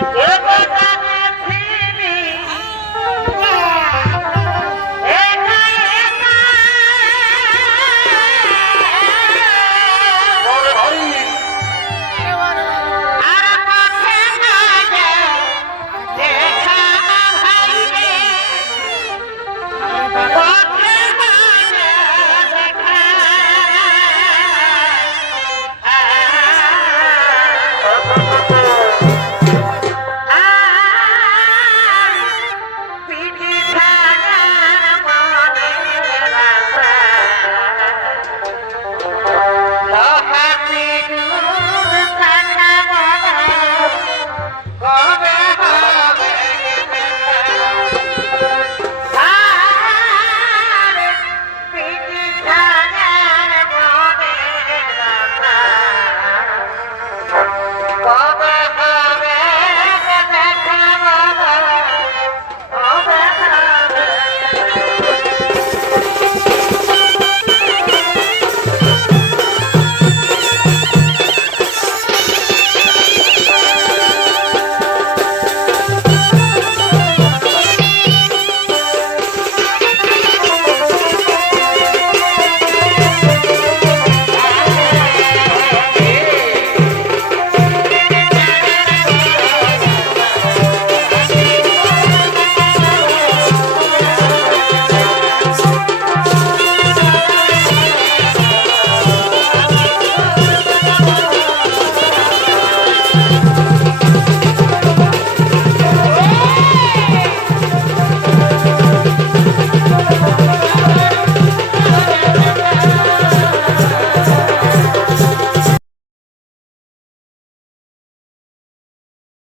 Yeah.